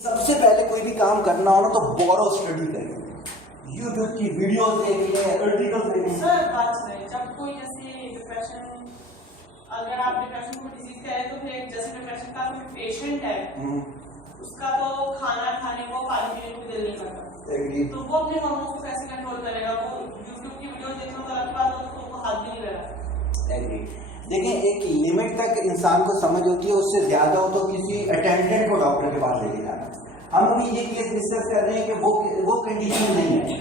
सबसे पहले कोई भी काम करना हो ना तो बोरो स्टडी करें, यूट्यूब की वीडियोस देख लें, आर्टिकल्स देख लें। सर बात सुनिए, जब कोई जैसे डिप्रेशन, अगर आप डिप्रेशन को डिजीज कह रहे हैं तो फिर जैसे डिप्रेशन का कोई पेशेंट है उसका तो खाना खाने को पानी पीने को दिल नहीं करता, तो वो अपने हार्मोन्स को कैसे कंट्रोल करेगा? वो यूट्यूब की वीडियो देखना तो अलग बात हो, तो उनको हाथ भी नहीं लगा। देखिए, एक लिमिट तक इंसान को समझ होती है, उससे ज्यादा हो तो किसी अटेंडेंट को डॉक्टर के पास लेके जाना। हम अभी ये केस डिस्कस कर रहे हैं कि वो कंडीशन नहीं है,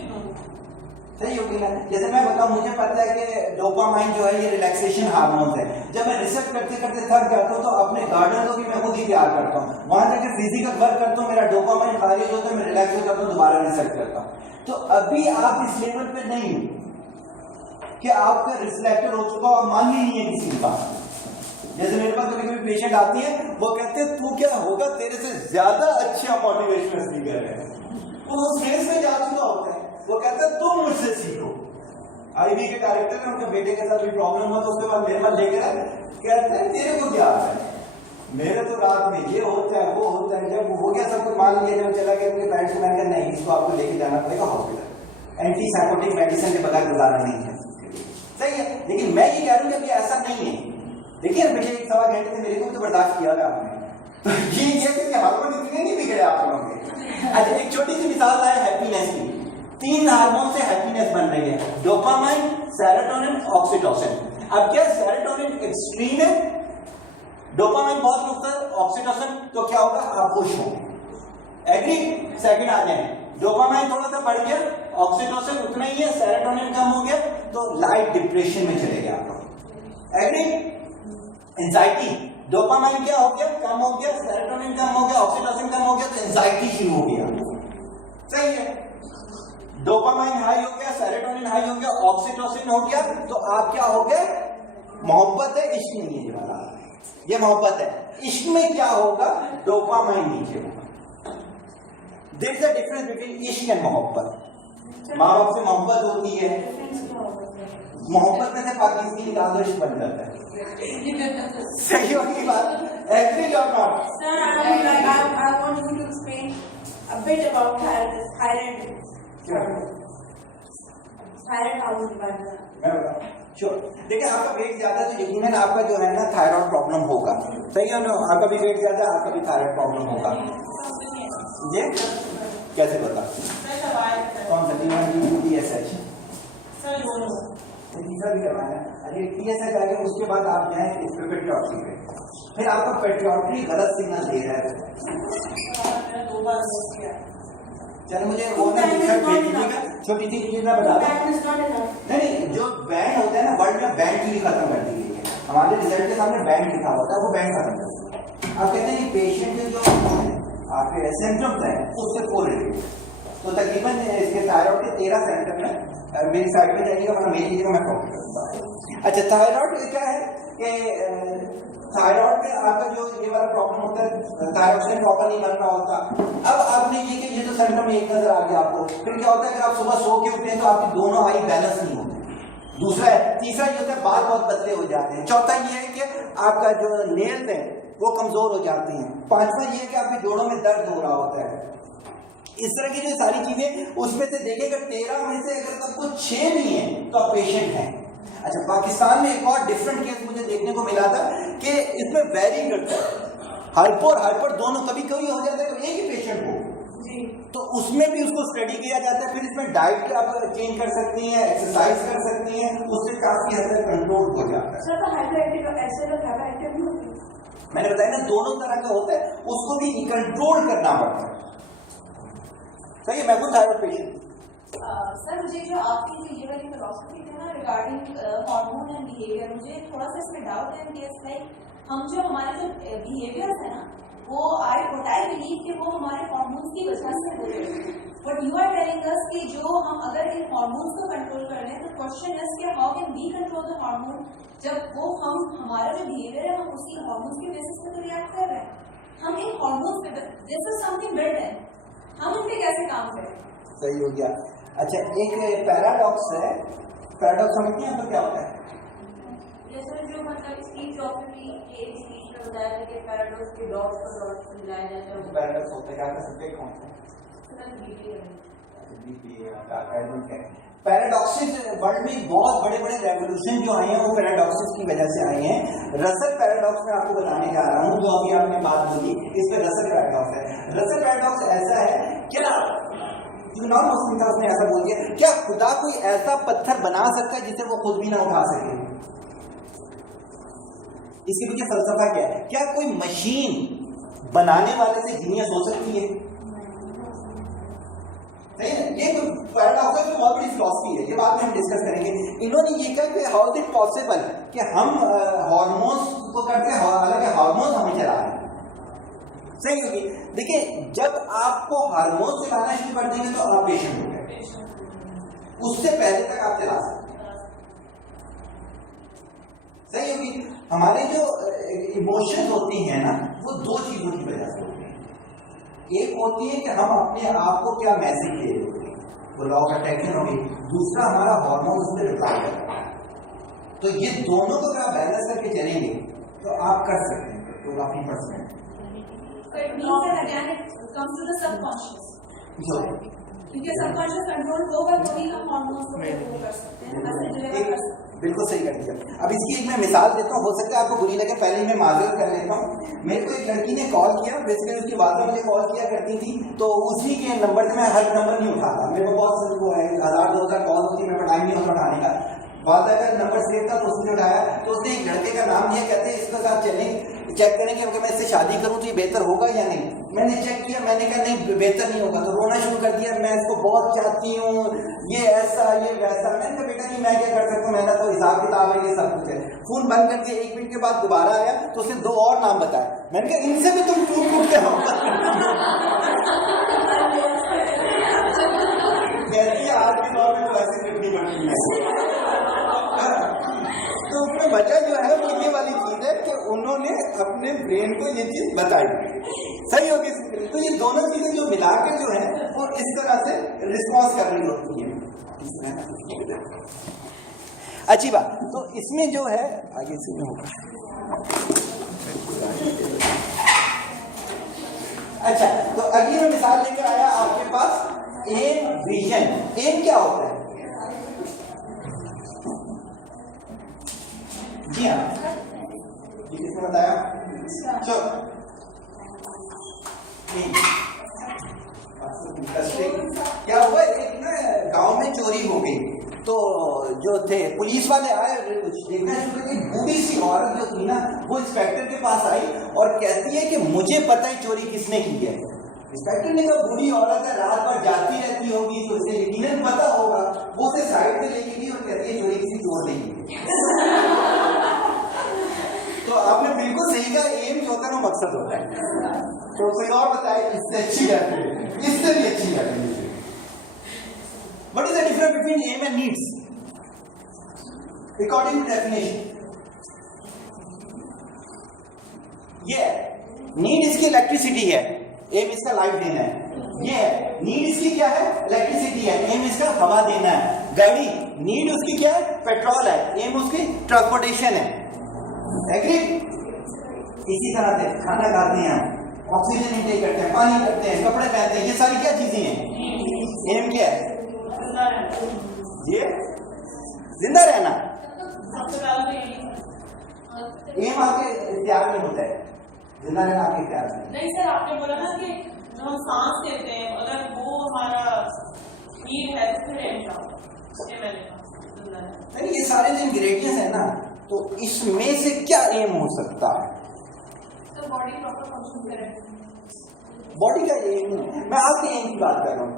सही होगी ना। जैसे मैं बताऊं, मुझे पता है कि डोपामाइन जो है ये रिलैक्सेशन हार्मोन है। जब मैं रिसर्च करते करते थक जाता हूं तो अपने गार्डन को भी मैं खुद ही तैयार करता हूँ, वहां जाकर फिजिकल वर्क करता हूँ, मेरा डोपामाइन खारिज होता है, मैं रिलैक्स हो जाता हूँ, दोबारा रिसर्च करता हूँ। तो अभी आप इस लेवल पे नहीं कि आपका रिफ्लेक्टर हो चुका और मान ही नहीं है किसी का। जैसे मेरे पास कभी कभी पेशेंट आती है, वो कहते हैं तू क्या होगा, तेरे से ज्यादा अच्छा मोटिवेशनल स्पीकर है। वो फेस में जा चुका होता है, वो कहता है तुम मुझसे सीखो। आईवी के डायरेक्टर है, उनके बेटे के साथ भी प्रॉब्लम हुआ तो उसके बाद मेरे पास लेकर आए, कहते हैं तेरे को क्या है, मेरे तो रात में ये होता है वो होता है। जब हो गया सब कुछ मान लिया, जब चला गया उनके पेरेंट्स को, मैंने कहा नहीं, इसको आपको लेके जाना पड़ेगा हॉस्पिटल, एंटी साइकोटिक मेडिसिन के बगैर गुजारा नहीं है, सही है। लेकिन मैं ये कह रहा हूँ कि ऐसा नहीं है। देखिए मुझे 1-1.25 घंटे से मेरे को तो बर्दाश्त किया था आपने, तो ये हार्मोन इतने नहीं बिगड़े आप लोगों के। अच्छा, एक छोटी सी मिसाल है हैप्पीनेस की। 3 हार्मोन से हैप्पीनेस बन रही है, डोपामाइन, सेरोटोनिन, ऑक्सीटोसिन। अब क्या सेरोटोनिन एक्सट्रीम है, डोपामाइन बहुत रुकता है, ऑक्सीटोसिन तो क्या होगा, आप खुश होंगे। एग्री? सेकंड आ जाए, डोपामाइन थोड़ा सा बढ़ गया, ऑक्सीटोसिन उतना ही है, सेरोटोनिन कम हो गया तो लाइट डिप्रेशन में चले गए आप लोग। एग्री? एंजाइटी, डोपामाइन क्या हो गया, कम हो गया, सेरोटोनिन कम हो गया, ऑक्सीटोसिन कम हो गया तो एंजाइटी शुरू हो गया, सही है। डोपामाइन हाई हो गया, सेरोटोनिन हाई हो गया, ऑक्सीटोसिन हो गया तो आप क्या हो गए, मोहब्बत है, इश्क नहीं है, ये वाला ये मोहब्बत है। इश्क में क्या होगा, डोपामाइन नीचे होगा। There is a difference between इश्क एंड मोहब्बत। माँ बाप से मोहब्बत होती है, मोहब्बत में से पाकिस्तानी निकाल दो, इश्क बन जाता है। सही होगी बात? एग्री और not? Sir, I want you to explain a bit about thyroid hormone disorder. Sure. देखिए, आपका वेट ज्यादा है तो यकीनन आपका जो है ना थायराइड प्रॉब्लम होगा, सही है ना। आपका भी वेट ज्यादा है, आपका भी थायराइड प्रॉब्लम होगा। ये कैसे बता, कौन सा TSH? तीसरा भी करवाना है। अरे TSH आ गया, उसके बाद आप जाए इस पे पेट्रियोट्री पे, फिर आपका पेट्रियोट्री गलत सिग्नल दे रहा है। चलो मुझे वो ना रिसर्च भेज दीजिएगा, छोटी सी चीज मैं बता दूं। नहीं, जो बैंड होता है ना, वर्ल्ड में बैंड की खत्म कर दी गई है। हमारे रिजल्ट के सामने बैंड लिखा होता है, वो बैंड खत्म कर दिया। आप कहते हैं पेशेंट के जो आपके सिम्टम्स हैं उससे कोरिलेटेड, तो तकरीबन इसके थायराइड के 13 सेंटर में मेरी साइड में जाइएगा, मतलब मेरी चीजें मैं कॉपी करूंगा। अच्छा, थायराइड क्या है कि थायराइड में आपका जो ये वाला प्रॉब्लम होता है, थायराइड प्रॉपर नहीं बन रहा होता। अब आपने ये तो सिम्टम एक नजर आ गया आपको, फिर क्या होता है, अगर आप सुबह सो के उठे तो आपकी दोनों आई बैलेंस नहीं होती। दूसरा है, तीसरा ये होता है बाल बहुत पतले हो जाते हैं। चौथा ये है कि आपका जो नेल्स है वो कमजोर हो जाते हैं। पांचवा ये है कि आपके जोड़ों में दर्द हो रहा होता है। इस तरह की जो सारी चीजें, उसमें से देखेगा 13 में से अगर तक कुछ 6 नहीं है तो आप पेशेंट हैं। अच्छा, पाकिस्तान में एक और डिफरेंट केस मुझे देखने को मिला था कि इसमें वेरी करता है, हाइपर दोनों, कभी कभी हो जाता है, कभी एक ही पेशेंट हो तो उसमें भी उसको स्टडी किया जाता है। फिर इसमें डाइट आप चेंज कर सकती हैं, एक्सरसाइज कर सकती हैं, उससे काफी हद तक कंट्रोल हो जाता है। मैंने बताया ना, दोनों तरह का होता है, उसको भी कंट्रोल करना पड़ता है। सही है, मैं खुद थायराइड पेशेंट। सर, मुझे जो आपकी जो ये वाली फिलॉसफी थी ना रिगार्डिंग हार्मोन एंड बिहेवियर, मुझे थोड़ा सा इसमें डाउट है कि लाइक हम जो हमारे जो बिहेवियर्स है ना, वो आई बिलीव कि वो हमारे हार्मोन्स की वजह से होते हैं। But you are telling us कि जो हम अगर इन हार्मोन्स को कंट्रोल कर लें, तो क्वेश्चन इज कि how can we control the hormone, जब वो हमारा जो बिहेवियर है हम उसी हार्मोन्स के बेसिस पे तो रिएक्ट कर रहे हैं। हम इन हार्मोन्स पे, दिस इज समथिंग बिल्ट है, हम इन पे कैसे काम करें? सही हो गया। अच्छा, एक पैराडॉक्स है, पैराडॉक्स समझते हैं तो क्या होता है? जैसे जो मतलब स्लीप डॉक्टर की बताया था कि पैराडॉक्स के डॉट पर डॉट मिलाया जाता है। पैराडॉक्स होता है, आपका सब्जेक्ट कौन सा है? पैराडॉक्सिस वर्ल्ड में बहुत बड़े बड़े रेवोल्यूशन जो आए हैं वो पैराडॉक्सिस की वजह से आए हैं। रसल पैराडॉक्स में आपको बताने जा रहा हूँ, जो अभी आपने बात बोली, इस पे रसल पैराडॉक्स है। रसल पैराडॉक्स ऐसा है, क्या नॉन मुस्लिम था उसने ऐसा बोल दिया, क्या खुदा कोई ऐसा पत्थर बना सकता है जिसे वो खुद भी ना उठा सके? इसके पीछे फलसफा क्या है? क्या कोई मशीन बनाने वाले से जीनियस हो सकती है? सही है, ये पैराडॉक्स है, बहुत बड़ी फिलॉसफी है, ये बात में हम डिस्कस करेंगे। इन्होंने ये कहा कि हाउ इज इट पॉसिबल कि हम हार्मोन्स को करते हैं, हालांकि हार्मोन्स हमें चला रहे हैं। सही होगी। देखिए, जब आपको हार्मोन चलाना शुरू कर देंगे तो आप पेशेंट हो गए, उससे पहले तक आप चला सकते हैं। सही होगी। हमारे जो इमोशंस होती हैं ना, वो दो चीजों की वजह से होती हैं। एक होती है कि हम अपने आप को क्या मैसेज दे रहे होते हैं, वो लॉ ऑफ अट्रैक्शन होगी। दूसरा, हमारा हार्मोन उस पर रिप्लाई करता है। तो ये दोनों को अगर आप बैलेंस करके चलेंगे तो आप कर सकते हैं तो काफी %। So it means that again it comes to the subconscious. क्योंकि सबकॉन्शियस कंट्रोल होगा तो ही हम हार्मोन्स को कंट्रोल कर सकते हैं, मैसेज डिलीवर कर सकते हैं। बिल्कुल सही कर दिया। अब इसकी एक मैं मिसाल देता हूँ, हो सकता है आपको बुरी लगे, पहले मैं माजरत कर लेता हूँ। मेरे को एक लड़की ने कॉल किया, बेसिकली उसकी वालदा मुझे कॉल किया करती थी, तो उसी के नंबर से मैं हर नंबर नहीं उठाता, मेरे को बहुत वो है 1000-2000 कॉल होती है, मेरे को टाइम नहीं होता उठाने का। वालदा का नंबर सेव था तो उसने उठाया, तो उसने एक लड़के का नाम दिया, कहते हैं इसके साथ चलें, चेक करेंगे अगर मैं इससे शादी करूं तो ये बेहतर होगा या नहीं। मैंने चेक किया, मैंने कहा नहीं बेहतर नहीं होगा, तो रोना शुरू कर दिया, मैं इसको बहुत चाहती हूँ, ये ऐसा ये वैसा। मैंने कहा बेटा नहीं, मैं क्या कर सकता हूँ, मैंने तो हिसाब किताब है, ये सब कुछ है। फोन बंद कर दिया। 1 मिनट के बाद दोबारा आया तो उसने 2 और नाम बताया। मैंने कहा इनसे भी तुम टूट के हो। कहती है आज के दौर में तो ऐसे कितनी बनती है। तो उसमें वजह जो है वो ये वाली चीज है कि उन्होंने अपने ब्रेन को ये चीज बताई। सही होगी। तो ये दोनों चीजें जो मिलाकर जो है वो इस तरह से रिस्पॉन्स कर रही होती है। अच्छी बात। तो इसमें जो है आगे से होगा। अच्छा, तो अगली मैं मिसाल लेकर आया आपके पास एम विजन। एम क्या होता है? जी हाँ, किसने बताया? चलो, क्या हुआ, एक ना गांव में चोरी हो गई, तो जो थे पुलिस वाले आए, देखना शुरू करके बूढ़ी सी औरत जो थी ना, वो इंस्पेक्टर के पास आई और कहती है कि मुझे पता है चोरी किसने की है। इंस्पेक्टर ने कहा बूढ़ी औरत है, रात भर जाती रहती होगी, तो उसे यकीनन पता होगा। वो उसे साइड पे लेके गई और कहती है चोरी किसी चोर ने की। तो आपने बिल्कुल सही कहा, एम जो होता है वो मकसद होता है। तो कोई और बताए इससे अच्छी डेफिनेशन, इससे भी अच्छी definition. What is the difference between aim and needs according to definition? ये नीड इसकी इलेक्ट्रिसिटी है, एम इसका लाइट देना है। ये नीड इसकी क्या है? इलेक्ट्रिसिटी है। एम इसका हवा देना है। गाड़ी नीड उसकी क्या है? पेट्रोल है। एम उसकी ट्रांसपोर्टेशन है। एग्री? इसी तरह से खाना खाते हैं, ऑक्सीजन इंटेक करते हैं, पानी करते हैं, कपड़े पहनते हैं, ये सारी क्या चीजें हैं? एम क्या है? ये जिंदा रहना। एम आपके इख्तियार में होता है, जिंदा रहना आपके इख्तियार में नहीं। सर आपने बोला ना कि जो हम सांस लेते हैं अगर वो हमारा नीड है तो फिर एम क्या होगा? ये मैंने कहा नहीं, ये सारे जो इंग्रेडिएंट्स है ना, तो इसमें से क्या एम हो सकता है? तो बॉडी प्रॉपर फंक्शन करे। बॉडी का एम, मैं आपके एम की बात कर रहा हूँ।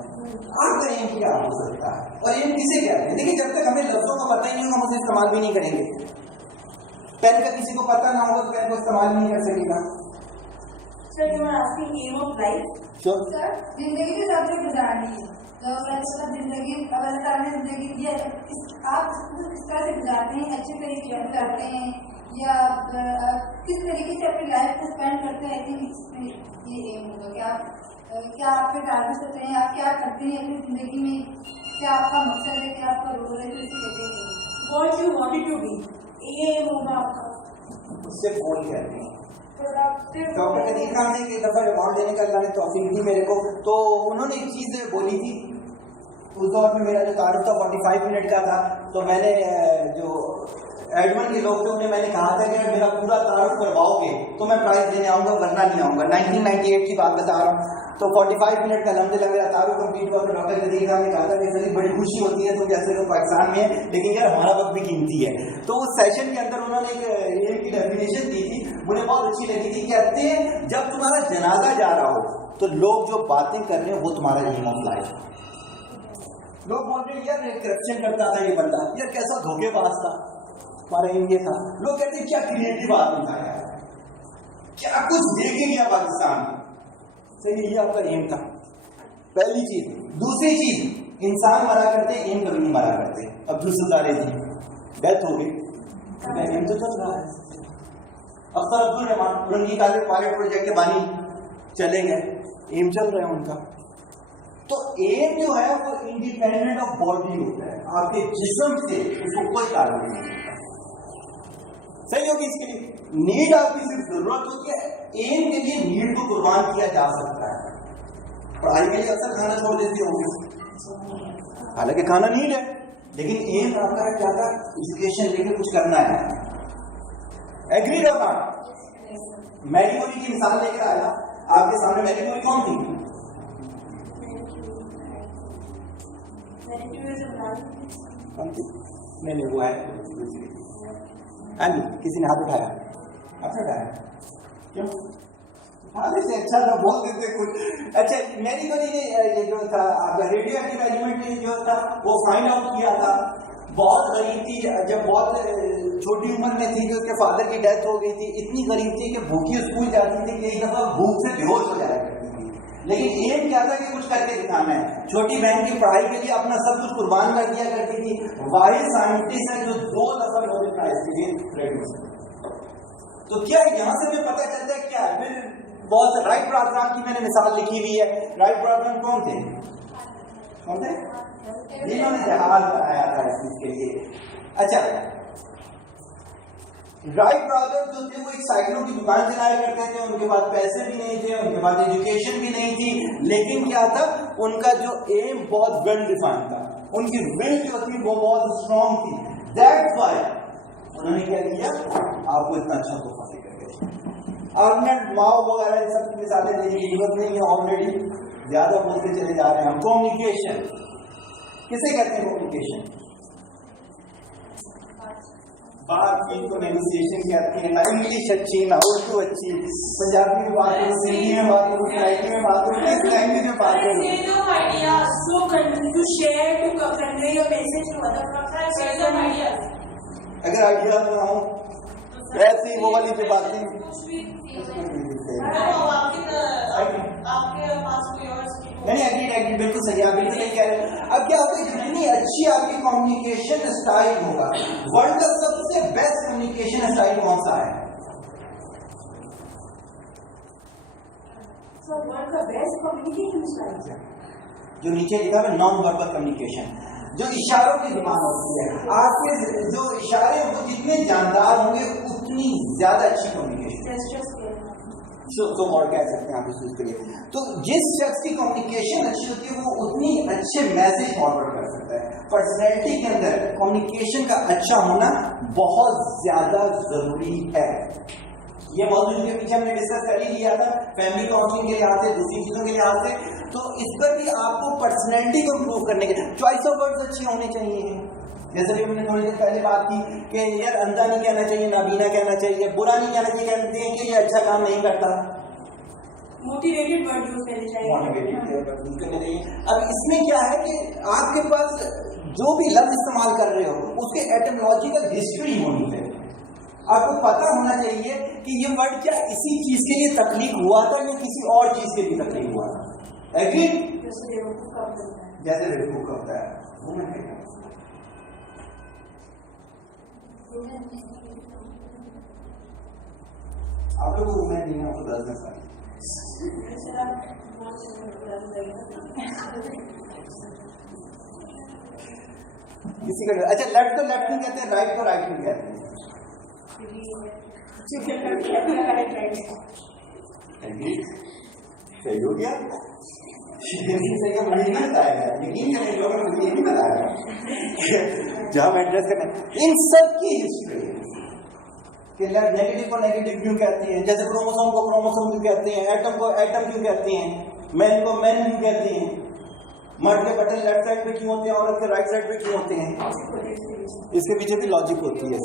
आपका एम क्या हो सकता है और एम किसे कहते हैं? देखिए, जब तक हमें लफ्जों का पता ही नहीं होगा, हम उसे इस्तेमाल भी नहीं करेंगे। पेन का किसी को पता ना होगा तो पेन को इस्तेमाल नहीं कर सकेगा। Sir, you are asking aim of life? Sure sir, जिंदगी के हिसाब से गुजारनी है, तो मतलब जिंदगी अब अल्लाह ताला ने जिंदगी दी है, आप किस तरह से गुजारते हैं? अच्छे तरीके से गुजारते हैं या किस तरीके से अपनी लाइफ को स्पेंड करते हैं? आई थिंक ये एम होगा कि आप क्या आपके टारगेट होते हैं, आप क्या करते हैं अपनी जिंदगी में, क्या आपका मकसद है, क्या आपका रोल है, किसी लेके What you wanted to be, ये एम होगा आपका। उससे गोल कहते हैं। डॉक्टर कदीर खान ने एक दफा अवार्ड देने का अल्लाह ने तौफीक दी मेरे को, तो उन्होंने एक चीज बोली थी। उस दौर में मेरा जो तारुफ था 45 मिनट का था, तो मैंने जो एडमन के लोग थे उन्हें मैंने कहा था कि मेरा पूरा तारुफ करवाओगे तो मैं प्राइज देने आऊंगा, वरना नहीं आऊंगा। 1998 की बात बता रहा हूँ। तो 45 मिनट का अल्हम्दुलिल्लाह मेरा तारुफ कंप्लीट हुआ। तो डॉक्टर कदीर खान ने कहा था कि सर बड़ी खुशी होती है, तो जैसे लोग पाकिस्तान में है, लेकिन यार हमारा वक्त भी कीमती है। तो उस सेशन के अंदर उन्होंने एक एम की डेफिनेशन दी थी, मुझे बहुत अच्छी लगी थी। कहते हैं जब तुम्हारा जनाजा जा रहा हो तो लोग जो बातें कर रहे हैं वो तुम्हारा एम ऑफ लाइफ। लोग बोल रहे हैं यार करप्शन करता था ये बंदा, यार कैसा धोखेबाज था, हमारा एम ये था। लोग कहते हैं क्या क्रिएटिव आदमी था यार, क्या कुछ देखे गया पाकिस्तान। सही, ये आपका एम था, पहली चीज। दूसरी चीज, इंसान मरा करते, एम कभी नहीं मरा करते। अब्दुल सत्तार जी डेथ हो गई, एम तो चल रहा है। अख्तर अब्दुल रहमान रंगी काले पायलट प्रोजेक्ट के बानी चले गए, एम चल रहे हैं उनका। तो एम जो है वो इंडिपेंडेंट ऑफ बॉडी होता है, आपके जिस्म से उसको कोई ताल्लुक नहीं होता। सही होगी। इसके लिए नीड आपकी सिर्फ जरूरत होती है, एम के लिए नीड को कुर्बान किया जा सकता है। पढ़ाई के लिए अक्सर खाना छोड़ देते होंगे, हालांकि खाना नीड है, लेकिन एम आपका क्या था, एजुकेशन लेके कुछ करना है। एग्रीड और नॉट। मैरी क्यूरी की मिसाल लेकर आया आपके सामने। मैरी क्यूरी कौन थी? नहीं वो है किसी ने हाथ उठाया, आपने उठाया क्यों? हाथ से अच्छा था, बोल देते कुछ। अच्छा, मैरी क्यूरी ने ये जो था आपका रेडियो एक्टिव एलिमेंट ने जो था वो फाइंड आउट किया था। बहुत गरीब थी, जब बहुत छोटी उम्र में थी कि उसके फादर की डेथ हो गई थी। इतनी गरीब थी कि भूखी स्कूल जाती थी कि एक दफा भूख से बेहोश हो जाया करती थी, लेकिन एम क्या था कि कुछ करके दिखाना है। छोटी बहन की पढ़ाई के लिए अपना सब कुछ कुर्बान कर दिया करती थी। वाहिद साइंटिस्ट है जो 2 दफा नोबेल प्राइज के लिए। तो क्या यहाँ से हमें पता चलता है क्या? फिर बहुत राइट ब्रदर्स की मैंने मिसाल लिखी हुई है। राइट ब्रदर्स कौन थे? कौन थे? जिन्होंने जहाज बनाया था इस चीज के लिए। अच्छा, राइट ब्रदर्स जो थे वो एक साइकिलों की दुकान चलाया करते थे। उनके पास पैसे भी नहीं थे, उनके पास एजुकेशन भी नहीं थी, लेकिन क्या था, उनका जो एम बहुत वेल डिफाइंड था। उनकी विल जो थी वो बहुत स्ट्रॉन्ग थी। दैट्स व्हाई उन्होंने क्या किया, आपको इतना अच्छा तोहफा देकर अर्नेस्ट माओ वगैरह इन सब की मिसालें देने की जरूरत नहीं है, ऑलरेडी ज्यादा बोलते चले जा रहे हैं हम। कम्युनिकेशन किसे कहते हैं? कम्युनिकेशन बातचीत को नेगोशिएशन कहते हैं। ना इंग्लिश अच्छी, ना उर्दू अच्छी, पंजाबी में बात करो, हिंदी में बात करो, मराठी में बात करो, किस लैंग्वेज में बात करो। अगर आइडिया ना हो वैसे ही वो वाली जो बातें नहीं, एग्रीड बिल्कुल सही, आप बिल्कुल सही कह रहे हैं। अब क्या होता है, जितनी अच्छी आपकी कम्युनिकेशन स्टाइल होगा, वर्ल्ड का सबसे बेस्ट कम्युनिकेशन स्टाइल कौन सा है? वर्ल्ड का बेस्ट कम्युनिकेशन स्टाइल जो नीचे लिखा है नॉन वर्बल कम्युनिकेशन, जो इशारों की जुबान होती है। आपके जो इशारे वो जितने जानदार होंगे उतनी ज्यादा अच्छी कम्युनिकेशन तो और कह सकते हैं आप इस चीज के लिए। तो जिस शख्स की कम्युनिकेशन अच्छी होती है वो उतनी अच्छे मैसेज फॉरवर्ड कर सकता है। पर्सनैलिटी के अंदर कम्युनिकेशन का अच्छा होना बहुत ज्यादा जरूरी है। ये मौजूद के पीछे हमने डिस्कस कर ही लिया था, फैमिली काउंसलिंग के लिहाज से, दूसरी चीजों के लिहाज से। तो इस पर भी आपको पर्सनैलिटी को इम्प्रूव करने के लिए चॉइस ऑफ वर्ड्स अच्छी होनी चाहिए। जैसे कि हमने थोड़ी देर पहले बात की कि यार अंधा नहीं कहना चाहिए, नाबीना कहना चाहिए, बुरा नहीं कहना चाहिए, कहते हैं कि ये अच्छा काम नहीं करता। मोटिवेटेड वर्ड यूज करने चाहिए। अब इसमें क्या है कि आपके पास जो भी लफ्ज इस्तेमाल कर रहे हो उसके एटमोलॉजिकल हिस्ट्री होनी चाहिए। आपको पता होना चाहिए कि ये वर्ड क्या इसी चीज के लिए तख्लीक हुआ था या किसी और चीज के लिए तख्लीक हुआ था। एग्री? जैसे बेवकूफ का होता है वो मैं कहता हूं। आप लोग को मैं नहीं है, आपको 10 साल किसी का। अच्छा, लेफ्ट को लेफ्ट नहीं कहते, राइट को राइट नहीं कहते। सही हो गया। मुझे नहीं बताया, यकीन करें लोगों ने मुझे नहीं बताया। जहाँ हम एड्रेस करें इन सब की हिस्ट्री कि नेगेटिव को नेगेटिव क्यों कहते हैं, जैसे क्रोमोसोम को क्रोमोसोम क्यों कहते हैं, एटम को एटम क्यों कहते हैं, मैन को मैन क्यों कहते हैं, मर्द के बटन लेफ्ट साइड पे क्यों होते हैं, औरत के राइट साइड पे क्यों होते हैं। इसके पीछे भी लॉजिक होती है।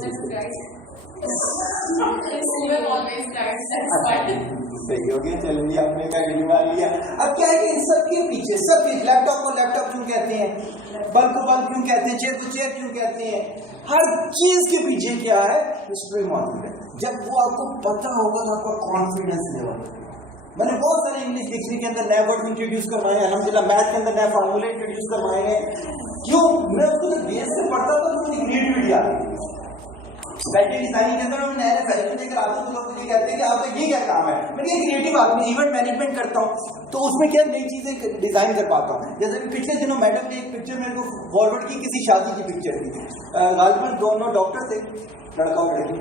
सही हो गया, चलिए आपने का गिनवा लिया। अब क्या है कि इन सब के पीछे सब लैपटॉप को लैपटॉप क्यों कहते हैं, बल्ब को बल्ब क्यों कहते हैं, चेयर को चेयर क्यों कहते हैं, हर चीज के पीछे क्या है हिस्ट्री मौजूद है। जब वो आपको पता होगा तो आपका कॉन्फिडेंस लेवल, मैंने बहुत सारे इंग्लिश डिक्शनरी के अंदर नए वर्ड इंट्रोड्यूस करवाए हैं, अल्हम्दुलिल्लाह मैथ के अंदर नए फार्मूले इंट्रोड्यूस करवाए हैं। क्यों? मैं उसको जब बेस से पढ़ता था तो मुझे क्रिएटिविटी आती थी। बैटरी डिजाइनिंग के अंदर मैं नए नए फैशन लेकर आता हूँ तो लोग मुझे कहते हैं कि आपका ये क्या काम है। मैं ये क्रिएटिव आदमी, इवेंट मैनेजमेंट करता हूँ तो उसमें क्या नई चीजें डिजाइन कर पाता हूँ। जैसे कि पिछले दिनों मैडम ने एक पिक्चर मेरे को फॉरवर्ड की, किसी शादी की पिक्चर थी, गालमन दोनों डॉक्टर थे, लड़का और लड़की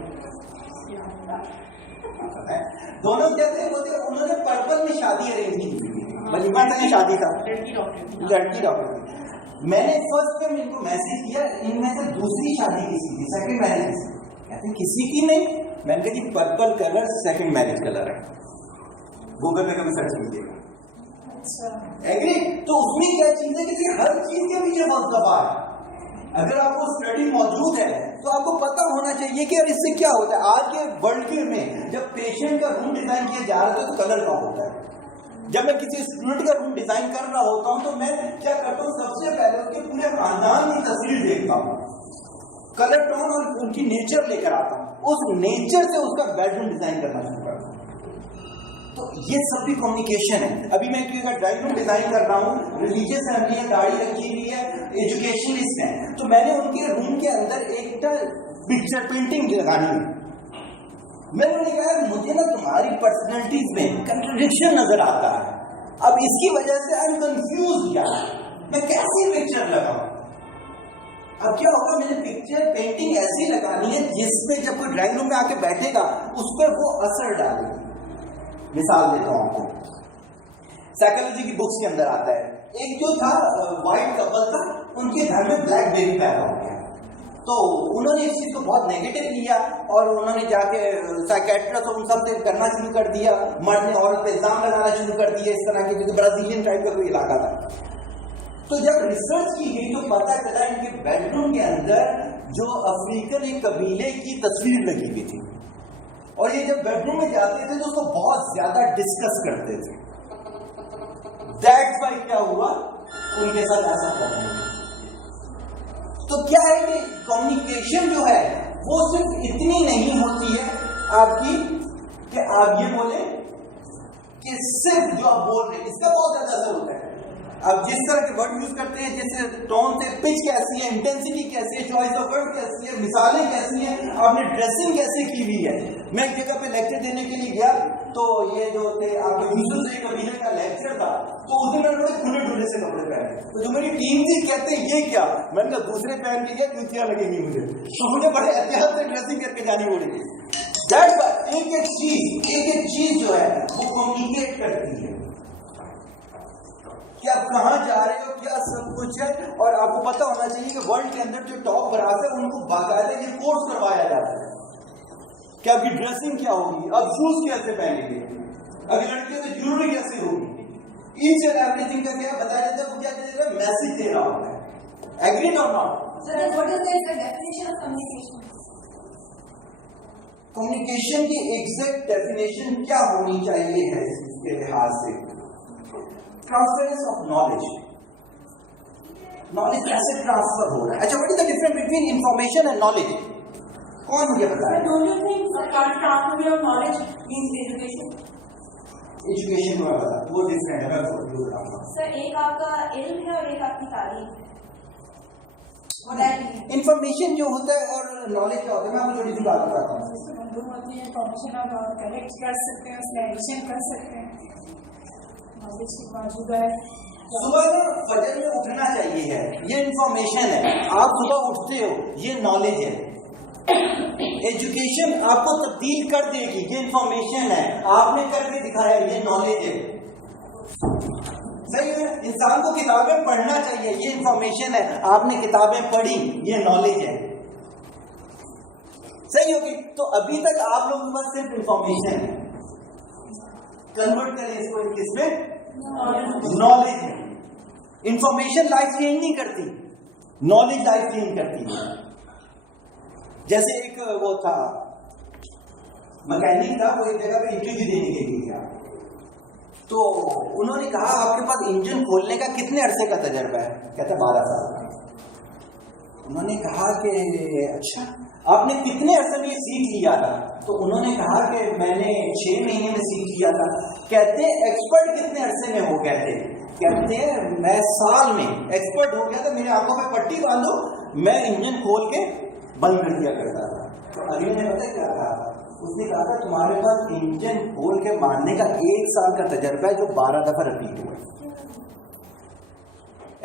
दोनों क्या थे, वो थे उन्होंने पर्पल में शादी अरेंज की थी, वलीमा तक शादी था, लड़की डॉक्टर थी। मैंने फर्स्ट टाइम इनको मैसेज किया, इनमें से दूसरी शादी किसी की, सेकंड मैरिज कहते किसी की नहीं। मैंने कहा जी purple colour second marriage colour है, गूगल पे कभी सर्च कीजिएगा। एग्री? तो उसमें क्या चीज है कि हर चीज के पीछे फलसफा है। अगर आपको स्टडी मौजूद है तो आपको पता होना चाहिए कि यार इससे क्या होता है। आज के वर्ल्ड के में जब पेशेंट का रूम डिजाइन किया जा रहा है तो कलर का होता है। जब मैं किसी स्टूडेंट का रूम डिजाइन कर रहा होता हूं तो मैं क्या करता हूं, सबसे पहले उसके पूरे खानदान की तस्वीर देखता हूं, कलर टोन और उनकी नेचर लेकर आता हूं, उस नेचर से उसका बेडरूम डिजाइन करना शुरू करता हूं। तो ये सब भी कम्युनिकेशन है। अभी मैं ड्राइंग रूम डिजाइन कर रहा हूँ, रिलीजियस फैमिली है, दाढ़ी रखी हुई है, एजुकेशनिस्ट है, तो मैंने उनके रूम के अंदर एक पिक्चर पेंटिंग लगानी है। मैंने कहा मुझे ना तुम्हारी पर्सनैलिटीज में कंट्रडिक्शन नजर आता है, अब इसकी वजह से आई एम कंफ्यूज, यार मैं कैसी पिक्चर लगाऊं। अब क्या होगा, मैंने पिक्चर पेंटिंग ऐसी लगानी है जिसमें जब कोई ड्राइंग रूम में आके बैठेगा उस पर वो असर डालेगी। मिसाल देता हूं आपको, साइकोलॉजी की बुक्स के अंदर आता है, एक जो था व्हाइट कपल था, उनके घर में ब्लैक बेबी पैदा हो गया, तो उन्होंने इस चीज को बहुत नेगेटिव लिया और उन्होंने जाके साइकेट्रिस्ट और उन सब से करना शुरू कर दिया, मर्द ने औरत पे इल्जाम लगाना शुरू कर दिया, इस तरह के, क्योंकि ब्राजीलियन टाइप का कोई इलाका था। तो जब रिसर्च की गई तो पता चला इनके बेडरूम के अंदर जो अफ्रीकन एक कबीले की तस्वीर लगी हुई थी, और ये जब बेडरूम में जाते थे तो उसको बहुत ज्यादा डिस्कस करते थे। दैट्स व्हाई क्या हुआ, उनके साथ ऐसा प्रॉब्लम। तो क्या है कि कम्युनिकेशन जो है वो सिर्फ इतनी नहीं होती है आपकी कि आप ये बोले कि सिर्फ जो आप बोल रहे हैं इसका बहुत ज्यादा असर होता है। आप जिस तरह के वर्ड यूज करते हैं, जैसे टोन से, पिच कैसी है, इंटेंसिटी कैसी है, चॉइस ऑफ वर्ड कैसी है, मिसालें कैसी हैं, आपने ड्रेसिंग कैसे की हुई है। मैं एक जगह पे लेक्चर देने के लिए गया तो ये जो थे आपके यूसुफ से कबीले का लेक्चर था, तो उस दिन मैंने बड़े खुले डुले से कपड़े पहने, तो जो मेरी टीम थी कहते हैं ये क्या, मैंने कहा दूसरे पहन के गया, जूतियां लगेंगी मुझे, तो मुझे बड़े एहतियात से ड्रेसिंग करके जानी पड़ेगी। एक एक चीज जो है वो कम्युनिकेट करती है कि आप कहाँ जा रहे हो, क्या सब कुछ है। और आपको पता होना चाहिए कि वर्ल्ड के अंदर जो टॉप ब्रांड है उनको बाकायदा ये कोर्स करवाया जाता है कि आपकी ड्रेसिंग क्या होगी, आप शूज कैसे पहनेंगे, अगर लड़के तो ज्वेलरी कैसे होगी, ईच एंड एवरीथिंग का क्या बताया जाता है, वो क्या दे रहा है, मैसेज दे रहा होता है। एग्रीड और not? So then what is the definition of communication? Communication की एग्जैक्ट डेफिनेशन क्या होनी चाहिए है इसके लिहाज से, ट्रांसफरेंस ऑफ नॉलेज। नॉलेज कैसे ट्रांसफर हो रहा है? अच्छा, what is the difference between information and knowledge? कौन मुझे बताए? Don't you think transfer of knowledge means education? Education को बता, वो डिफरेंट है, मैं वो बताऊंगा। सर एक आपका इल्म है और एक आपकी तालीम है। इंफॉर्मेशन जो होता है और नॉलेज क्या होता है, मैं आपको छोटी सी बात बताता हूँ। इंफॉर्मेशन आप कलेक्ट कर सकते हैं, उसमें एडिशन कर सकते हैं, नॉलेज की मौजूदा है। सुबह ना फजर में उठना चाहिए है, ये इंफॉर्मेशन है। आप सुबह उठते हो, ये नॉलेज है। एजुकेशन आपको तब्दील कर देगी, ये इंफॉर्मेशन है, आपने करके दिखाया, ये नॉलेज है। सही है, इंसान को किताबें पढ़ना चाहिए, ये इंफॉर्मेशन है, आपने किताबें पढ़ी, ये नॉलेज है। सही होगी। तो अभी तक आप लोगों के पास सिर्फ इंफॉर्मेशन है, कन्वर्ट करें इसको किसमें? नॉलेज में। इंफॉर्मेशन लाइफ चेंज नहीं करती, नॉलेज लाइफ चेंज करती है। जैसे एक वो था मैकेनिक था, वो एक जगह पे इंटरव्यू देने के लिए गया, तो उन्होंने कहा आपके पास इंजन खोलने का कितने अरसे का तजर्बा है? कहता 12 साल का। उन्होंने कहा कि अच्छा, आपने कितने अरसे में ये सीख लिया था? तो उन्होंने कहा कि मैंने 6 महीने में सीख लिया था। कहते एक्सपर्ट कितने अरसे में हो गए थे? कहते हैं मैं साल में एक्सपर्ट हो गया था, मेरे आंखों पे पट्टी बांधो, मैं इंजन खोल के बंद कर दिया करता था। तो अली ने पता क्या कहा? उसने कहा था तुम्हारे पास इंजन खोल के मारने का 1 साल का तजर्बा है जो 12 दफा रिपीट हुआ।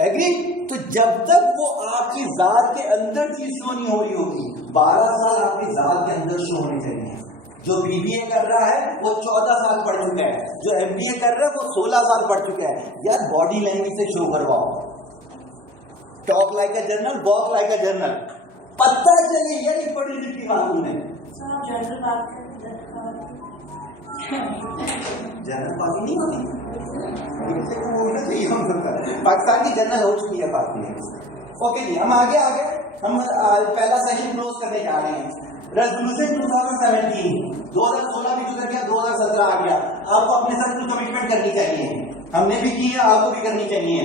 एग्री? तो जब तक वो आपकी जात के अंदर चीज शो नहीं हो रही होगी, 12 साल आपकी जात के अंदर शो होने चाहिए। जो बीबीए कर रहा है वो 14 साल पढ़ चुका है, जो एमबीए कर रहा है वो 16 साल पढ़ चुका है। यार बॉडी लैंग्वेज से शो करवाओ, टॉक लाइक अ जर्नल, वॉक लाइक अ जर्नल, पता चले ये नहीं पढ़ी लिखी कानून है। जनरल बात जनरल बात नहीं होती, पाकिस्तान की जनरल हो चुकी है बात में। ओके जी, हम आगे आ गए। हम पहला सेशन क्लोज करने जा रहे हैं। रेजोल्यूशन 2017, 2016 भी गुजर गया, 2017 आ गया। आपको अपने साथ कुछ कमिटमेंट करनी चाहिए, हमने भी की है, आपको भी करनी चाहिए।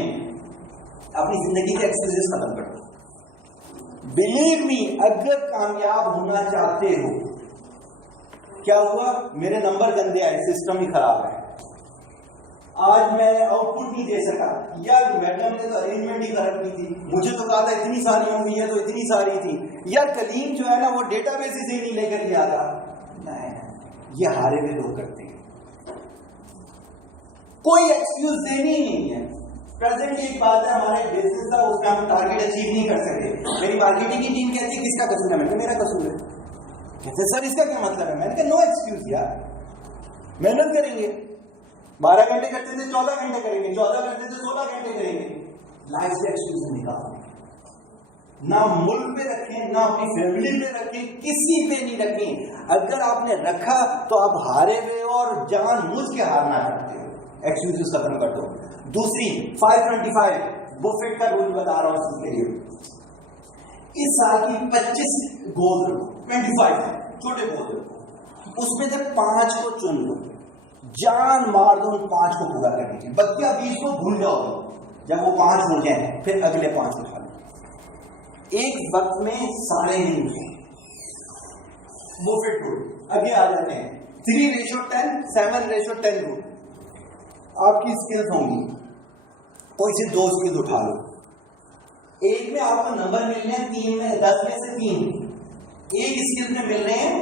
अपनी जिंदगी के एक्सक्यूजेस खत्म कर दो। बिलीव मी, अगर कामयाब होना चाहते हो, क्या हुआ? मेरे नंबर गंदे आए, सिस्टम ही खराब है, आज मैं आउटपुट नहीं दे सका। यार मैडम ने तो अरेंजमेंट ही कर रखी थी, मुझे तो कहा था इतनी सारी होंगी, है तो इतनी सारी थी। यार कलीम जो है ना वो डेटाबेस से नहीं लेकर गया था। नहीं, ये हारे हुए लोग करते हैं, कोई एक्सक्यूज देनी ही नहीं है। प्रेजेंटली एक बात है, हमारा एक बिजनेस था, उसमें हम टारगेट अचीव नहीं कर सके। मेरी मार्केटिंग की टीम कहती है किसका कसूर है? मैंने मेरा कसूर है। कहते सर इसका क्या मतलब है? मैंने कहा नो एक्सक्यूज यार, मेहनत करेंगे, 12 घंटे करते थे 14 घंटे करेंगे, 14 करते थे 16 घंटे करेंगे। लाइफ से एक्सक्यूज निकालेंगे, ना मुल्क पे रखें, ना अपनी फैमिली पे रखें, किसी पे नहीं रखें। अगर आपने रखा तो आप हारे हुए और जान मुझ के हारना चाहते हो, एक्सक्यूज खत्म कर दो। दूसरी 525 बुफेट का रूल बता रहा हूं इसके लिए। इस साल की 25 गोल रखो, 25 छोटे गोल रखो, उसमें से 5 को चुन लो, जान मार दो उन 5 को पूरा करने के। बच्चा 20 को भूल जाओ, जब वो 5 हो जाए फिर अगले 5 उठा लो। एक वक्त में सारे नहीं बुफेट रूल। आगे आ जाते हैं 3:10, 7:10 रूल। आपकी स्किल्स होंगी, कोई से 2 स्किल्स उठा लो। एक में आपको नंबर मिलने हैं 3 में 10 में से 3, एक स्किल में मिल रहे हैं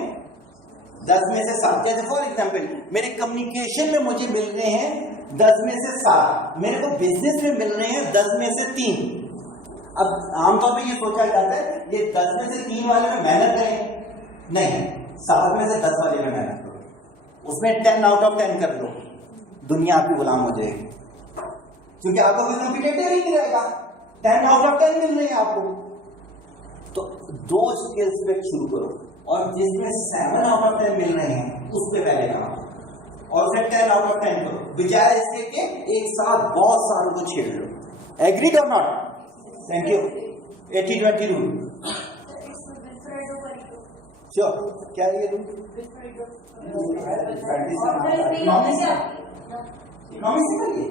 10 में से 7। जैसे फॉर एग्जाम्पल मेरे कम्युनिकेशन में मुझे मिल रहे हैं 10 में से 7, मेरे को बिजनेस में मिल रहे हैं 10 में से 3। अब आमतौर पे ये सोचा जाता है ये 10 में से 3 वाले में मेहनत करें, नहीं, 7 में से 10 वाले में मेहनत करो, उसमें 10 आउट ऑफ 10 कर लो, दुनिया आपकी गुलाम हो जाएगी, क्योंकि आपका कोई कॉम्पिटिटर ही नहीं रहेगा। 10 आउट ऑफ 10 मिल रहे हैं आपको, तो 2 स्किल्स पे शुरू करो, और जिसमें 7 आउट ऑफ 10 मिल रहे हैं उस पे पहले काम करो, और फिर 10 आउट ऑफ 10 करो, बजाय इसके कि एक साथ बहुत सारों को छेड़ लो। एग्री और not? Thank you. 80-20 rule, sure. क्या है ये रूल? इकोनॉमिक्स सिखाइए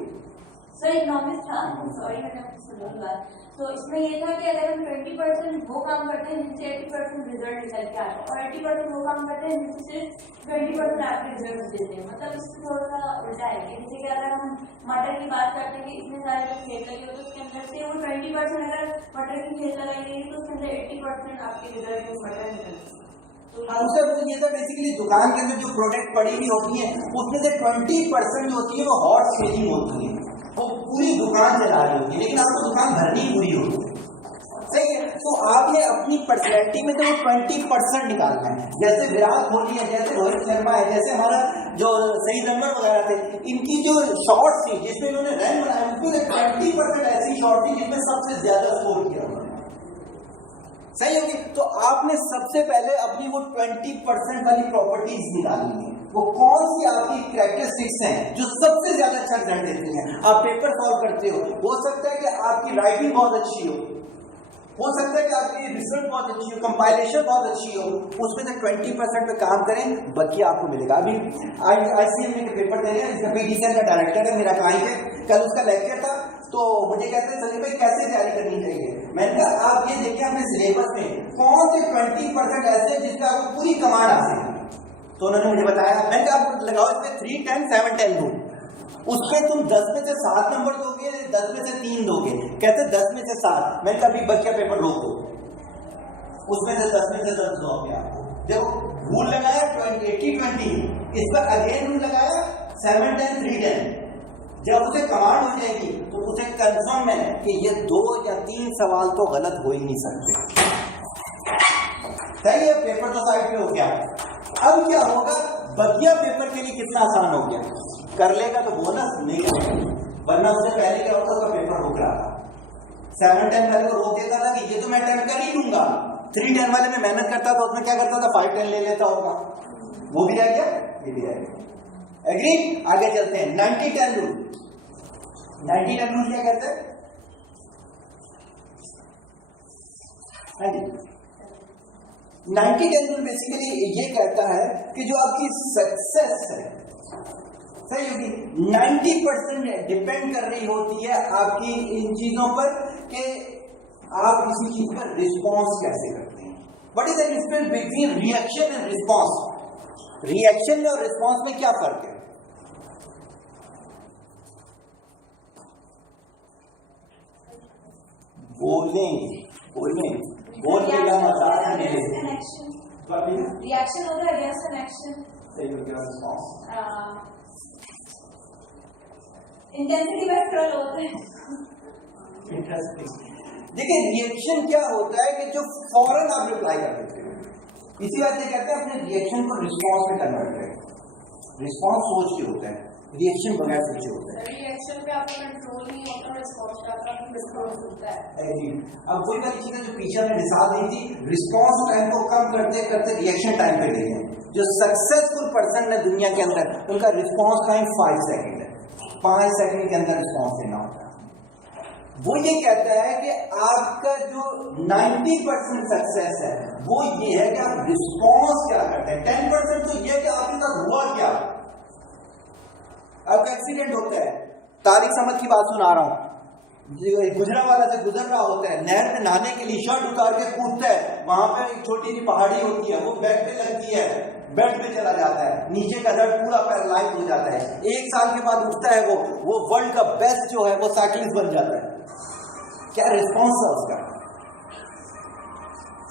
सर। इकोनॉमिक्स था, सॉरी मैंने आपकी सुनी बात। तो इसमें ये था कि अगर हम 20% वो काम करते हैं जिससे 80% रिजल्ट निकल के आता है, और 80% वो काम करते हैं जिससे 20% आपके रिजल्ट देते हैं। मतलब इससे थोड़ा सा उल्टा है कि जैसे कि अगर हम मटर की बात करते हैं कि इतने सारे लोग खेत लगे हो, तो उसके अंदर से वो 20% अगर मटर की खेत लगाई गई तो उसके अंदर 80% आपके रिजल्ट में मटर निकलते हैं। आंसर वो ये था बेसिकली दुकान के अंदर जो प्रोडक्ट पड़ी हुई होती है उसमें से 20% जो होती है वो हॉट सेलिंग होती है, वो पूरी दुकान चला रही होती है, लेकिन आपको दुकान भरनी पूरी होती है। सही है। तो आपने अपनी पर्सनैलिटी में तो 20% निकालना है। जैसे विराट कोहली है, जैसे रोहित शर्मा है, जैसे हमारा जो सही नंबर वगैरह थे, इनकी जो शॉट्स थी जिसमें इन्होंने रन बनाए, उसमें 20% ऐसी शॉट थी जिसमें सबसे ज्यादा स्कोर किया उन्होंने। सही होगी। तो आपने सबसे पहले अपनी वो 20% वाली प्रॉपर्टीज निकालनी है। वो कौन सी आपकी कैरेक्टरिस्टिक्स हैं जो सबसे ज्यादा अच्छा रिजल्ट देती हैं। आप पेपर सॉल्व करते हो सकता है कि आपकी राइटिंग बहुत अच्छी हो सकता है कि आपकी रिसर्च बहुत अच्छी हो, कंपाइलेशन बहुत अच्छी हो, उसमें से 20% पे काम करें, बाकी आपको मिलेगा। अभी ICMA के पेपर दे रहे हैं, इसका PTCL का डायरेक्टर है मेरा क्लाइंट है, कल उसका लेक्चर था, तो मुझे कहते हैं सलीम भाई कैसे तैयारी करनी चाहिए। मैंने कहा आप ये देखिए अपने सिलेबस में कौन से 20% ऐसे हैं जिसका आपको पूरी कमांड आती है। तो उन्होंने मुझे बताया, मैंने कहा आप लगाओ इसमें 3, 10, 7, 10 रूल, उसमें तुम 10 में से 7 नंबर दोगे, 10 में से 3 दोगे। कहते 10 में से 7। मैंने कहा अभी बच्चा पेपर रोक दो, उसमें से 10 में से 10 दो अपने आपको। देखो रूल लगाया 80-20, इस पर अगेन रूल लगाया 7, 10, 3, 10। जब उसे कमांड हो जाएगी तो उसे कंफर्म है कि ये 2 या 3 सवाल तो गलत हो ही नहीं सकते। सही है, पेपर तो साइड पे हो गया। अब क्या होगा, बकिया पेपर के लिए कितना आसान हो गया। कर लेगा तो बोनस, नहीं करेगा, वरना उससे पहले क्या होता उसका पेपर रुक रहा था। 7, 10 वाले को रोक देता था कि ये तो मैं अटेम्प्ट कर ही लूंगा। 3, 10 वाले में मेहनत करता था, उसमें क्या करता था 5, 10 ले लेता होगा, वो भी रह गया, ये भी रह गया। एग्री। आगे चलते हैं 90-10 रूल। 90-10 रूल क्या कहते हैं? 90-10 रूल बेसिकली ये कहता है कि जो आपकी सक्सेस है, सही होगी, 90% डिपेंड कर रही होती है आपकी इन चीजों पर कि आप किसी चीज का रिस्पॉन्स कैसे करते हैं। What is the difference between reaction and response? Reaction में और रिस्पॉन्स में क्या फर्क है? बोलने बोल के क्या मजाक नहीं है। रिएक्शन होता है अगेंस्ट एन एक्शन, सही हो गया। रिस्पॉन्स इंटेंसिटी पर स्क्रॉल होता है। इंटरेस्टिंग। देखिए रिएक्शन क्या होता है कि जो फौरन आप रिप्लाई कर देते हो, इसी बात से कहते हैं अपने रिएक्शन को रिस्पॉन्स में कन्वर्ट करें। रिस्पॉन्स सोच के होता है, रिएक्शन बगैर सोचे होता है। रिएक्शन पे आपका कंट्रोल नहीं होता, रिस्पॉन्स पे आपका रिस्पॉन्स होता है। अब वही वाली चीजें जो पीछे हमने मिसाल दी थी, रिस्पॉन्स टाइम को कम करते करते रिएक्शन टाइम पे गई है। जो सक्सेसफुल पर्सन है दुनिया के अंदर, उनका रिस्पॉन्स टाइम 5 सेकंड है। 5 सेकंड के अंदर रिस्पॉन्स देना होता है। वो ये कहता है कि आपका जो 90% सक्सेस है वो ये है कि आप रिस्पॉन्स क्या करते हैं। 10% तो ये है कि आपके साथ हुआ क्या। आपका एक्सीडेंट होता है, तारिक समद की बात सुना रहा हूं, गुजरावाला से गुजर रहा होता है, नहर में नहाने के लिए शर्ट उतार के कूदता है, वहां पे एक छोटी सी पहाड़ी होती है, वो बेड पे लगती है, बेड पे चला जाता है, नीचे का दर्द पूरा पैरालाइज हो जाता है। 1 साल के बाद उठता है, वो वर्ल्ड का बेस्ट जो है वो साइकिलिस्ट बन जाता है। क्या रिस्पॉन्स है उसका?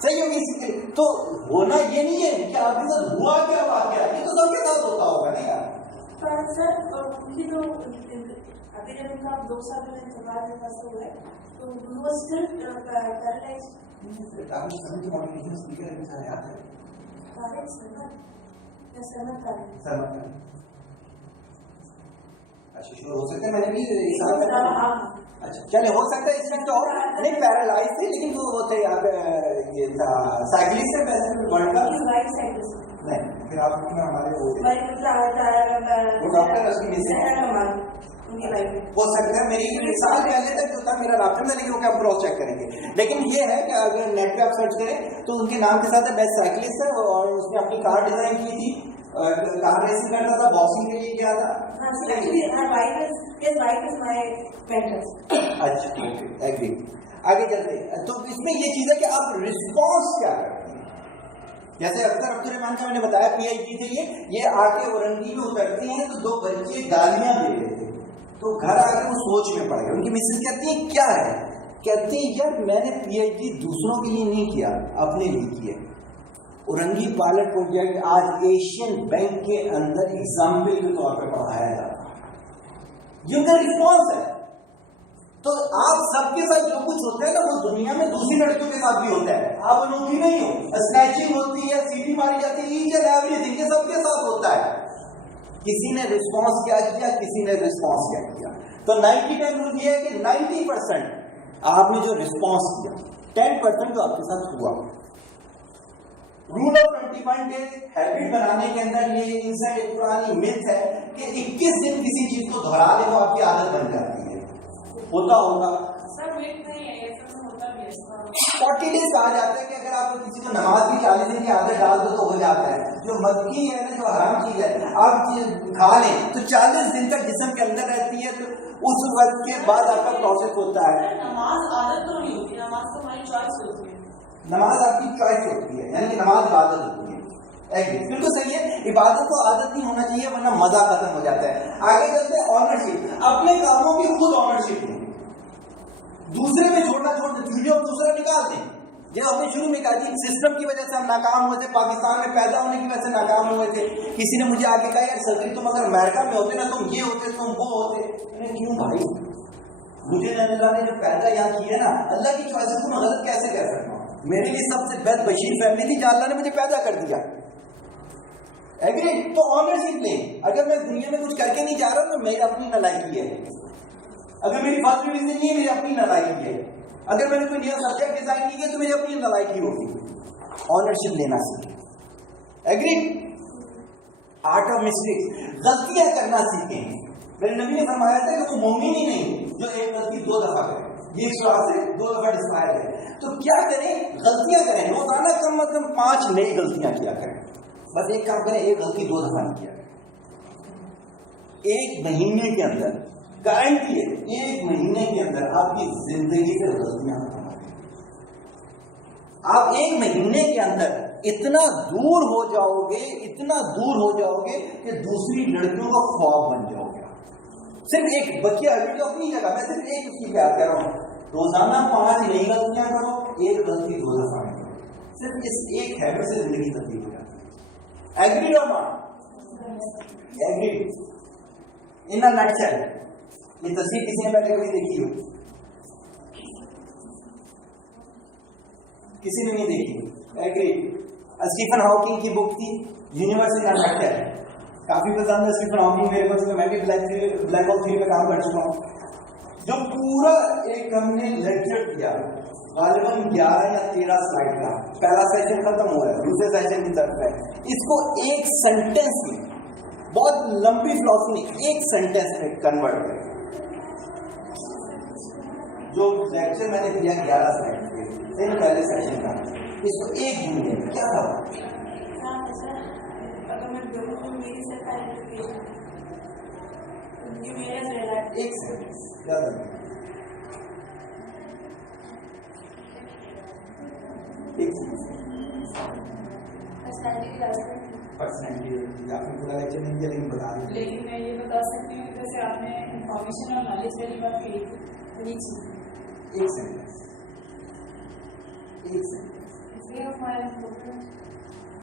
सही होगी इसके। तो होना ये नहीं है कि आपके साथ हुआ क्या वाकया, ये तो सबके साथ होता होगा ना यार। पर सर उनकी तो अभी जब उनका 2 साल पहले इंतजार में फंसे हुए तो वो स्टिल पैरालाइज। आपकी समझ की मॉडिफिकेशन स्पीकर में सारे आते हैं। तारिक सर या सहमत तारिक सहमत है। अच्छा शुरू हो सकता है, मैंने भी हिसाब अच्छा चले हो सकता है इसमें तो नहीं पैरालाइज थे, लेकिन वो थे आप ये था साइकिलिस्ट है वैसे वर्ल्ड का राइट साइड नहीं, फिर आप हमारे वो डॉक्टर उसकी मिसेज उनकी वाइफ हो सकता है। मेरी साल पहले तक जो था मेरा रास्ते में, लेकिन वो हम क्रॉस चेक करेंगे। लेकिन ये है कि अगर नेट पे आप सर्च करें तो उनके नाम के साथ बेस्ट साइकिलिस्ट है, और उसने अपनी कार डिजाइन की थी, कार रेसिंग करता था, बॉक्सिंग के लिए गया था। अच्छा एग्री। आगे चलते तो इसमें ये चीज है कि आप रिस्पॉन्स क्या करते हैं। जैसे अख्तर अब्दुर्रहमान का मैंने बताया PhD थे, ये आके औरंगी में उतरती हैं तो 2 बच्चे गालियां दे रहे थे, तो घर आके वो सोच में पड़ गए। उनकी मिसेज कहती है क्या है, कहती है यार मैंने PhD दूसरों के लिए नहीं किया, अपने लिए किया। औरंगी पायलट प्रोजेक्ट आज एशियन बैंक के अंदर एग्जाम्पल के तौर पर पढ़ाया जाता है। ये उनका रिस्पॉन्स है। तो आप सब आपके साथ जो कुछ होता है ना, वो दुनिया में दूसरी लड़कियों के साथ भी होता है। आप अनोखी नहीं हो, स्नैचिंग होती है, सीटी मारी जाती है, ईच एंड एवरीथिंग, ये सबके साथ होता है। किसी ने रिस्पॉन्स क्या किया, किसी ने रिस्पॉन्स क्या किया। तो 90-10 रूल ये है कि 90% आपने जो रिस्पॉन्स किया, 10% जो आपके साथ हुआ। रूल ऑफ 21 डेज हैबिट बनाने के अंदर ये इंसान एक पुरानी मिथ है कि 21 दिन किसी चीज को दोहरा ले तो आपकी आदत बन जाती है। होता होगा सर, मिथ नहीं है ये, सब होता भी है। 40 डेज कहा जाता है कि अगर आप किसी को नमाज की 40 दिन की आदत डाल दो तो हो जाता है। जो मक्खी है ना, जो हराम चीज है, आप खा लें तो 40 दिन तक जिस्म के अंदर रहती है, तो उस वक्त के बाद आपका प्रोसेस होता है। नमाज आदत तो नहीं होती, नमाज तो हमारी चॉइस होती है। नमाज आपकी चॉइस होती है, यानी कि नमाज इबादत होती है। बिल्कुल सही है, इबादत को आदत नहीं होना चाहिए, वरना मजा खत्म हो जाता है। आगे चलते हैं ऑनरशिप। अपने कामों की खुद ऑनरशिप लें, दूसरे में छोड़ना छोड़ दें, वीडियो दूसरा निकाल दें। जब आपने शुरू में कहा कि सिस्टम की वजह से हम नाकाम हुए थे, पाकिस्तान में पैदा होने की वजह से नाकाम हुए थे। किसी ने मुझे आगे कहा, यार सदरी तुम अगर अमेरिका में होते ना, तुम ये होते, तुम वो होते। क्यों भाई, मुझे अल्लाह ने जो पैदा यहाँ की है ना, अल्लाह की चॉइस को मैं गलत कैसे कह सकता हूँ। मेरे लिए सबसे बेस्ट बशीर फैमिली थी जहां अल्लाह ने मुझे पैदा कर दिया। एग्री? तो ऑनरशिप लें। अगर मैं दुनिया में कुछ करके नहीं जा रहा तो मेरी अपनी नालायकी है। अगर मेरी फर्स्ट डिवीजन नहीं है, मेरी अपनी नालायकी है। अगर मैंने कोई नया सब्जेक्ट डिजाइन नहीं किया तो मेरी अपनी नालायकी होगी। ऑनरशिप लेना सीखें। एग्री? आर्ट ऑफ मिस्टेक्स, गलतियां करना सीखें। मेरे नबी ने फरमाया था कि वो मोमिन ही नहीं जो एक गलती 2 दफा करे, ये इस से 2 दफा डिस्पायर है। तो क्या करें? गलतियां करें, रोजाना कम से कम 5 नई गलतियां किया करें। बस एक काम करें, एक गलती 2 दफा नहीं किया करें। 1 महीने के अंदर गारंटी है, 1 महीने के अंदर आपकी जिंदगी से गलतियां खत्म हो जाएंगी। आप 1 महीने के अंदर इतना दूर हो जाओगे, इतना दूर हो जाओगे कि दूसरी लड़कियों का ख्वाब बन जाओगे। सिर्फ एक बच्ची हैबिट अपनी जगह, मैं सिर्फ एक उसकी प्यार कर रहा हूं। रोजाना 5 नई गलतियां करो, 1 गलती 2 दफा नहीं करो। सिर्फ इस एक हैबिट से जिंदगी तब्दील हो जाती है। एग्रीड और not? Agreed. In a nutshell, ये तस्वीर किसी ने पहले कभी देखी हो? किसी ने नहीं देखी? एग्रीड। स्टीफन हॉकिंग की बुक थी यूनिवर्स इन अ नटशेल, काफी पसंद है स्टीफन हॉकिंग मेरे को। मैं भी ब्लैक होल थ्योरी पे काम कर चुका हूँ। जो पूरा एक हमने लेक्चर किया, गालिबन 11 या 13 स्लाइड का, पहला सेशन खत्म हुआ है, दूसरे सेशन की तरफ है। इसको एक सेंटेंस में, बहुत लंबी फिलॉसफी, एक सेंटेंस में कन्वर्ट करें। जो लेक्चर मैंने दिया 11 स्लाइड के पहले सेशन का, इसको एक दिन में क्या था? अगर मैं बोलूं तो मेरी सरकार एक सेंटेंस याद रखना, एक सेंटेंस। पर्सनैलिटी आपने पूरा लेक्चर नहीं दिया, लेकिन बता दें। लेकिन मैं ये बता सकती हूँ, जैसे आपने इंफॉर्मेशन और नॉलेज वाली बात कही थी, एक सेंटेंस, एक सेंटेंस। Way of my